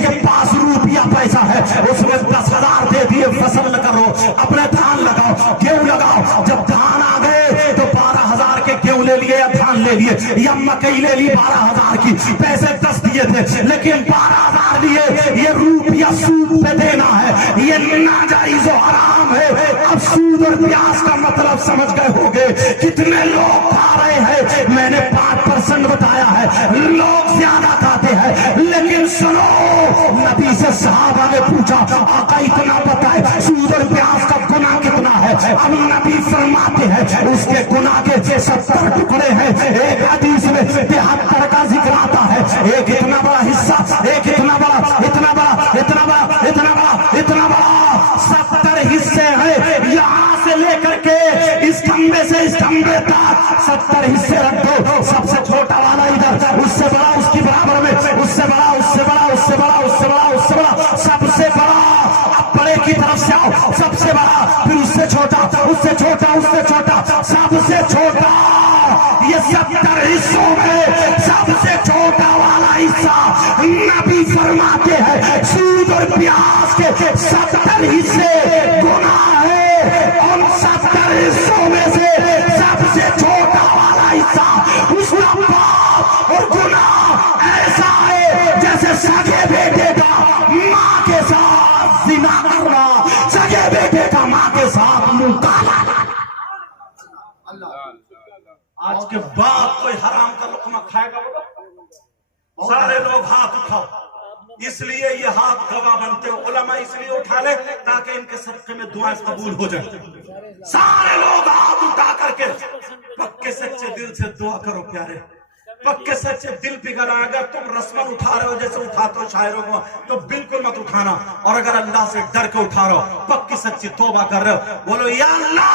के पास रुपया पैसा है, उसमें 10 हजार दे दिए, फसल करो, अपने धान लगाओ, गेहूं लगाओ। जब धान आ गए तो 12 हजार के गेहूं ले लिए या धान ले लिए या मकई ले ली 12 हजार की, पैसे 10 दिए थे लेकिन 12 हजार लिए। ये रुपया सूद पे देना है, ये नाजायज और हराम है। अब सूद और ब्याज का मतलब समझ गए होंगे। कितने लोग खा रहे हैं? मैंने 5% बताया है, लोग ज्यादा खाते हैं। लेकिन सुनो, नबी से सहाबा ने पूछा आका इतना बताए सूद और ब्याज का गुनाह कितना है? अब नबी फरमाते हैं उसके गुनाह के 70 टुकड़े हैं। एक हदीस में 73 का जिक्र आता है। एक इतना बड़ा हिस्सा, एक इतना बड़ा, इतना बड़ा, इतना बड़ा, इतना बड़ा, इतना बड़ा, 70 हिस्से हैं। यहाँ से लेकर के इस खंबे से इस खंबे तक 70 हिस्से नबी फरमाते हैं सूद और ब्याज के 70 हिस्से गुनाह है, उन 70 हिस्सों में से सबसे छोटा वाला हिस्सा उसका पाप और गुनाह ऐसा है जैसे सगे बेटे का माँ के साथ जिना करना, सगे बेटे का माँ के साथ मुंह काला। आज के बाद कोई हराम का लुकमा खाएगा बोलो? सारे लोग हाथ उठाओ, इसलिए ये हाथ गवाह बनते हो। उलमा इसलिए उठा ले ताकि इनके सदके में दुआएं कबूल हो जाए। सारे लोग हाथ उठा करके पक्के सच्चे दिल से दुआ करो प्यारे, पक्के सच्चे दिल पिघला। अगर तुम रस्मन उठा रहे हो जैसे उठाते हो शायरों को, तो बिल्कुल मत उठाना। और अगर अल्लाह से डर के उठा रहे हो, पक्की सच्ची तौबा कर रहे हो, बोलो या अल्लाह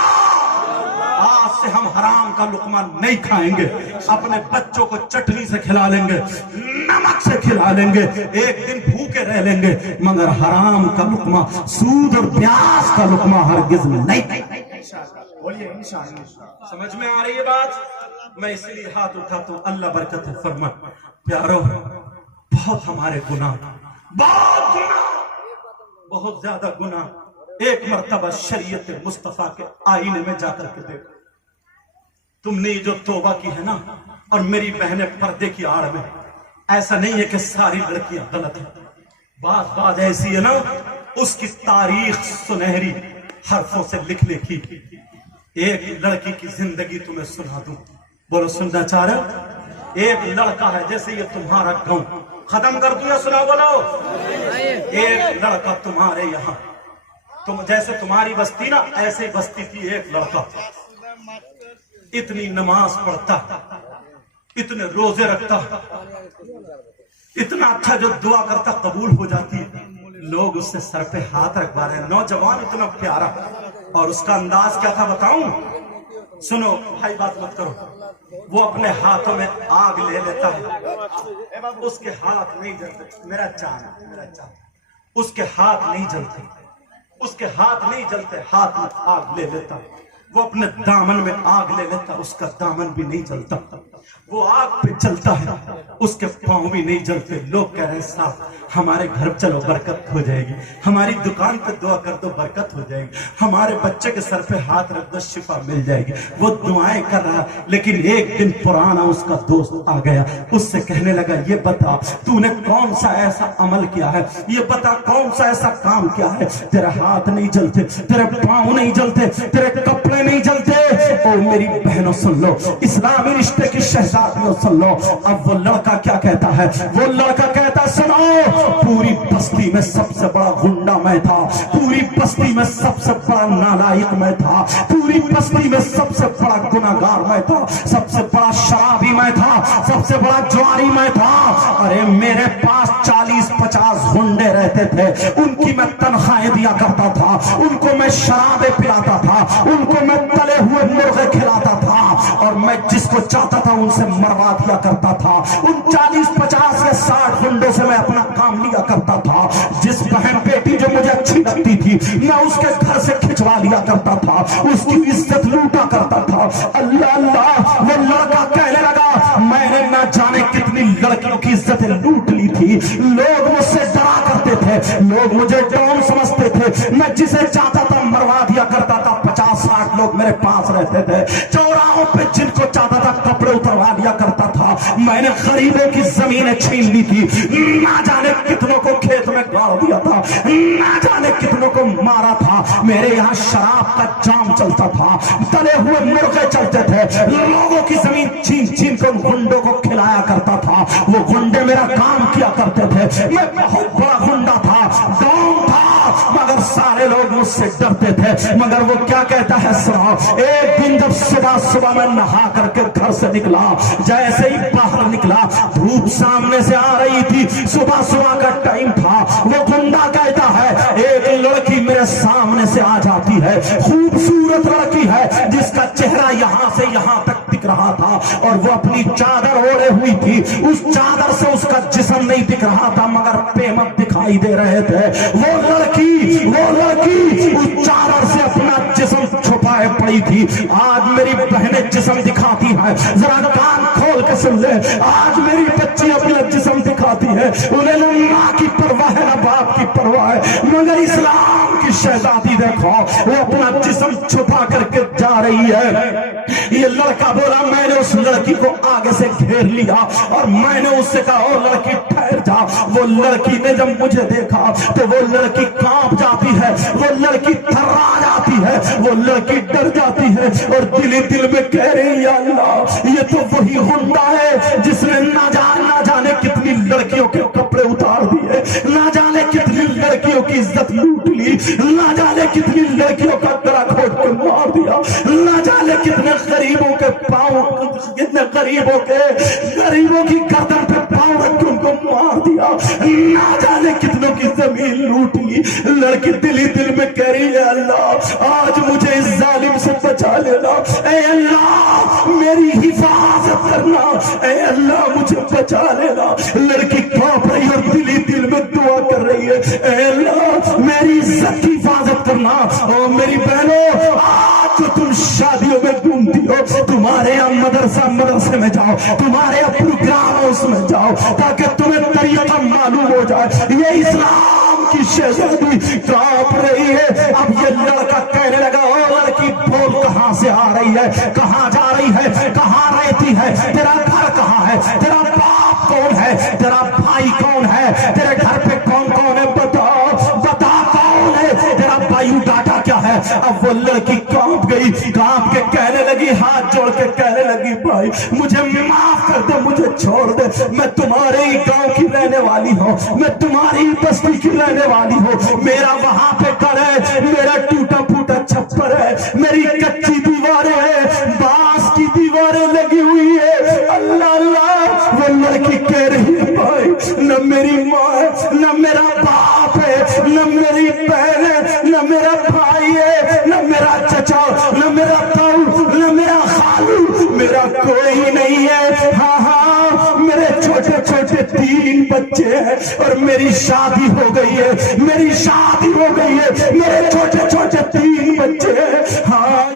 आज से हम हराम का लुकमा नहीं खाएंगे, अपने बच्चों को चटनी से खिला लेंगे, नमक से खिला लेंगे, एक दिन भूखे रह लेंगे, मगर हराम का लुकमा, सूद और ब्याज का लुकमा हरगिज नहीं। बोलिए इंशाअल्लाह। समझ में आ रही है बात? मैं इसलिए हाथ उठाता हूं, अल्लाह बरकत फरमा। प्यारो, बहुत हमारे गुनाह, बहुत गुनाह, बहुत ज्यादा गुनाह। एक मर्तबा शरीयत मुस्तफा के आईने में जाकर के देखो, तुमने जो तौबा की है ना, और मेरी बहनें पर्दे की आड़ में, ऐसा नहीं है कि सारी लड़कियां गलत है, बात ऐसी है ना, उसकी तारीख सुनहरी हरफों से लिख लिखी। एक लड़की की जिंदगी तुम्हें सुना दूं, बोलो सुनना चाह रहे? एक लड़का है, जैसे ये तुम्हारा गांव, खत्म कर दूं या सुना? बोलो। एक लड़का तुम्हारे यहाँ, तुम जैसे तुम्हारी बस्ती ना, ऐसे बस्ती थी एक लड़का, इतनी नमाज पढ़ता, इतने रोजे रखता, इतना अच्छा जो दुआ करता कबूल हो जाती है। लोग उससे सर पे हाथ रखवा रहे हैं, नौजवान इतना प्यारा, और उसका अंदाज क्या था बताऊं? सुनो भाई, बात मत करो। वो अपने हाथों में आग ले लेता है, उसके हाथ नहीं जलते, मेरा चांद, उसके हाथ नहीं जलते, उसके हाथ नहीं जलते, हाथ में आग ले लेता। वो अपने दामन में आग ले लेता, उसका दामन भी नहीं जलता। वो आग पे चलता है, उसके पांव भी नहीं जलते। लोग कह रहे हैं साहब हमारे घर चलो बरकत हो जाएगी, हमारी दुकान पे दुआ कर दो बरकत हो जाएगी, हमारे बच्चे के सर पे हाथ रख दो शिफा मिल जाएगी। वो दुआएं कर रहा, लेकिन एक दिन पुराना उसका दोस्त आ गया, उससे कहने लगा ये बता तूने कौन सा ऐसा अमल किया है, ये बता कौन सा ऐसा काम किया है, तेरे हाथ नहीं जलते, तेरे पांव नहीं जलते, तेरे कपड़े नहीं जलते। ओ मेरी बहनों सुन लो, इस्लामी रिश्ते की शहजादियों सुन लो। अब वो लड़का क्या कहता है? वो लड़का कहता सुनो, पूरी बस्ती में सबसे बड़ा गुंडा मैं था, पूरी बस्ती में सबसे बड़ा नालायक मैं था, पूरी बस्ती में सबसे बड़ा गुनाहगार मैं था, सबसे बड़ा शराबी मैं था, सबसे बड़ा जुआरी मैं था। अरे मेरे पास 40-50 गुंडे रहते थे, उनकी मैं तनख्वाहें दिया करता था, उनको मैं शराबें पिलाता था, उनको मैं तले हुए मुर्गे खिलाता था, और मैं जिसको चाहता था उनसे मरवा दिया करता था। उन 40-50 या 60 गुंडों से मैं अपना काम लिया करता था। जिस बहन बेटी जो मुझे अच्छी लगती थी, मैं उसके घर से खिंचवा लिया करता था, उसकी इज्जत लूटा करता था। अल्लाह अल्लाह, वो लड़का कहने लगा मैंने ना जाने कितनी लड़कियों की इज्जतें लूट ली थी। लोग मुझसे डरा करते थे, लोग मुझे डॉन समझते थे, मैं जिसे चाहता था मरवा दिया करता था। 50-60 लोग मेरे पास रहते थे, चौराहों पे जिनको चाहता था कपड़े उतरवा लिया करता था। मैंने गरीबों की जमीनें छीन ली थी, ना जाने कितनों को खेत में गाड़ दिया था, ना जाने कितनों को मारा था। मेरे यहाँ शराब का जाम चलता था, तले हुए मुर्गे चलते थे, लोगों की जमीन छीन छीन कर गुंडों को खिलाया करता था। वो गुंडे मेरा काम किया करते थे, मैं बहुत बड़ा गुंडा था, डॉन था, मगर सारे लोग मुझसे डरते थे। मगर वो क्या कहता है सुनो, एक दिन जब सुबह सुबह मैं नहा करके घर से निकला, जैसे ही बाहर निकला धूप सामने से आ रही थी, सुबह सुबह का टाइम था। वो गुंडा कहता है एक लड़की मेरे सामने से आ जाती है, खूबसूरत लड़की है जिसका चेहरा यहाँ से यहाँ तक दिख रहा था, और वो अपनी चादर ओढ़े हुई थी। उस चादर से उसका जिस्म नहीं दिख रहा था, मगर पेमक दिखाई दे रहे थे। वो लड़की उस चादर से अपना जिस्म छुपाए पड़ी थी। आज मेरी बहनें जिस्म दिखाती हैं, जरा कान खोल के सुन ले, आज मेरी बच्ची अपना जिस्म सिखाती है। उन्हें न माँ की परवाह है न बाप की परवाह है, मगर इस्लाम की शहजादी देखो वो अपना जिस्म छुपा करके जा रही है। ये लड़का बोला, मैंने उस लड़की को आगे से घेर लिया और मैंने उससे कहा, ओ लड़की ठहर जा। वो लड़की ने जब मुझे देखा तो वो लड़की कांप जाती है, वो लड़की थर्रा जाती है, वो लड़की डर जाती है और दिल ही दिल में कह रही है, अल्लाह ये तो वही हुंडा है जिसने ना जाने कितनी लड़कियों के कपड़े उतार दिए, ना जाने कितनी लड़कियों की इज्जत लूट ली, ना जाने कितनी लड़कियों का गला घोट के मार दिया, ना जाने कितने गरीबों के पांव, कितने गरीबों की गर्दन पे पांव रख के उनको मार दिया, ना जाने कितनों की जमीन लूट ली। लड़की दिल ही दिल में कह रही है, अल्लाह आज मुझे इस जालिम से बचा लेना, ऐ अल्लाह मेरी हिफाजत करना, ऐ अल्लाह मुझे बचा लेना। लड़की कांप रही और दिल ही दिल में दुआ कर रही है, ऐ अल्लाह मेरी इज्जत की हिफाजत करना। और मेरी बहनों, आज जो तुम शादियों में घूमती हो, तुम्हारे यहाँ मदरसे में जाओ, तुम्हारे यहाँ प्रोग्राम उसमें जाओ, ताकि तुम्हें तरीका मालूम हो जाए। ये इस्लाम की शहजादी कांप रही है। अब ये लड़का कहने लगा, ओ लड़की बोल कहां से आ रही है, कहां जा रही है, कहां रहती है, तेरा घर कहां है, तेरा बाप कौन है, तेरा भाई कौन है, तेरे घर पे कौन कौन है, बता कौन है, तेरा बायोडाटा क्या है। अब वो लड़की कांप गई, कांप के कहने लगी, हाथ जोड़ के कहने लगी, भाई मुझे माफ कर दे, मुझे छोड़ दे, मैं तुम्हारे ही गांव की रहने वाली हूँ, मैं तुम्हारी ही बस्ती की रहने वाली हूँ। मेरा वहां पे घर है, मेरा टूटा फूटा छप्पर है, मेरी कच्ची दीवारें हैं, बांस की दीवारें लगी हुई है। अल्लाह अल्लाह, वो लड़की कह रही है, भाई न मेरी माँ है, न मेरा बाप है, न मेरी बहन है, न मेरा भाई है, न मेरा चचा, न मेरा ताऊ, न मेरा खालू, मेरा कोई नहीं है। हाँ हाँ, मेरे छोटे छोटे 3 बच्चे हैं और मेरी शादी हो गई है, मेरी शादी हो गई है, मेरे छोटे छोटे 3 बच्चे हैं।